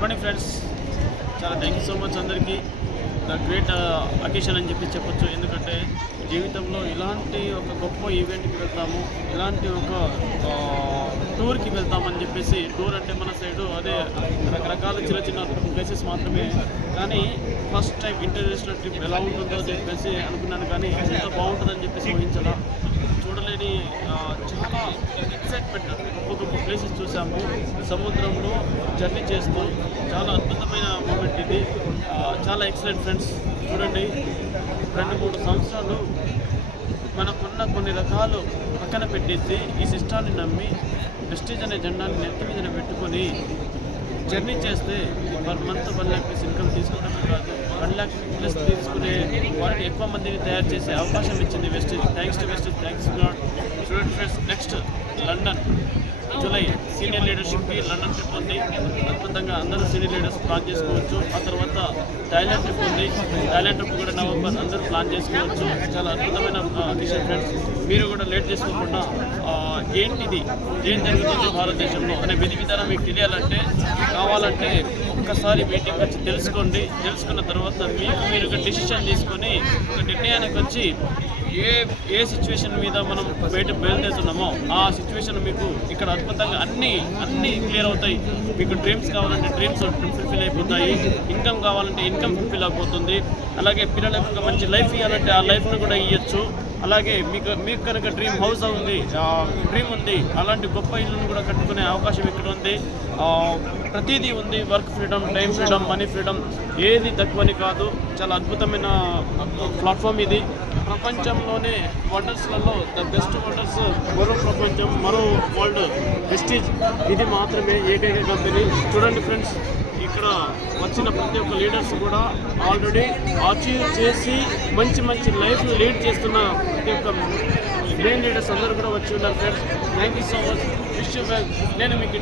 Good morning friends. చాలా thank you so much అందరికీ. The great occasion అని చెప్పొచ్చు. ఎందుకంటే జీవితంలో ఇలాంటి ఒక గొప్ప ఈవెంట్కి వెళ్తాము, ఇలాంటి ఒక టూర్కి వెళ్తామని చెప్పేసి, టూర్ అంటే మన సైడు అదే రకరకాల చిన్న చిన్న ప్లేసెస్ మాత్రమే, కానీ ఫస్ట్ టైం ఇంటర్నేషనల్ ట్రిప్ ఎలా ఉంటుందో చెప్పేసి అనుకున్నాను. కానీ ఎంత బాగుంటుందని చెప్పేసి ఊహించాలా, చూడలేని చాలా ఎక్సైట్మెంట్. గొప్ప ప్లేసెస్ చూసాము, సముద్రంలో జర్నీ చేస్తూ చాలా అద్భుతమైన మూమెంట్ ఇది. చాలా ఎక్సలెంట్ ఫ్రెండ్స్. చూడండి, 2-3 సంవత్సరాలు మనకున్న కొన్ని రకాలు పక్కన పెట్టేసి ఈ సిస్టాన్ని నమ్మి వెస్టీజ్ అనే జెండాన్ని నెత్తి మీద పెట్టుకొని జర్నీ చేస్తే పర్ మంత్ 1 lakh ఇన్కమ్ తీసుకోవడమే కాదు, 1 lakh ప్లస్ తీసుకునే వారికి ఎక్కువ మందిని తయారు చేసే అవకాశం ఇచ్చింది Vestige. Thanks to Vestige, thanks God. Student friends, next London July senior లీడర్షిప్కి లండన్ ట్రిప్ ఉంది. అద్భుతంగా అందరూ సీనియర్ లీడర్స్ ప్లాన్ చేసుకోవచ్చు. ఆ తర్వాత థాయిలాండ్ ట్రిప్ ఉంది. థాయిలాండ్ ట్రిప్ కూడా నవంబర్ అందరూ ప్లాన్ చేసుకోవచ్చు. చాలా అద్భుతమైన విషయం ఫ్రెండ్స్. మీరు కూడా లేట్ చేసుకోకుండా ఏంటిది, ఏం జరుగుతుంది భారతదేశంలో అనే విధి విధానం మీకు తెలియాలంటే, కావాలంటే ఒక్కసారి మీటింగ్ వచ్చి తెలుసుకోండి. తెలుసుకున్న తర్వాత మీరు ఒక డెసిషన్ తీసుకొని ఒక నిర్ణయానికి వచ్చి ఏ సిచ్యువేషన్ మీద మనం బయలుదేరుతున్నామో ఆ సిచ్యువేషన్ మీకు ఇక్కడ అద్భుతంగా అన్నీ క్లియర్ అవుతాయి. మీకు డ్రీమ్స్ కావాలంటే డ్రీమ్స్ ఫుల్ఫిల్ అయిపోతాయి, ఇన్కమ్ కావాలంటే ఇన్కమ్ ఫుల్ఫిల్ అయిపోతుంది. అలాగే పిల్లలకు ఒక మంచి లైఫ్ ఇవ్వాలంటే ఆ లైఫ్ను కూడా ఇవ్వచ్చు. అలాగే మీకు కనుక డ్రీమ్ హౌస్ ఉంది, డ్రీమ్ ఉంది, అలాంటి గొప్ప ఇల్లును కూడా కట్టుకునే అవకాశం ఇక్కడ ఉంది. ప్రతిదీ ఉంది. Work freedom, time freedom, money freedom, ఏది తక్కువని కాదు. చాలా అద్భుతమైన ప్లాట్ఫామ్ ఇది. ప్రపంచంలోనే వండర్స్లలో ద బెస్ట్ వండర్స్, మరో ప్రపంచం, మరో వరల్డ్ వెస్టీజ్ ఇది మాత్రమే ఏకైక కంపెనీ. చూడండి ఫ్రెండ్స్, ఇక్కడ వచ్చిన ప్రతి ఒక్క లీడర్స్ కూడా ఆల్రెడీ అచీవ్ చేసి మంచి లైఫ్ను లీడ్ చేస్తున్న ప్రతి ఒక్క మెయిన్ లీడర్స్ అందరూ కూడా వచ్చి ఉన్నారు friends. Thank you so much. Wish you back. నేను మీకు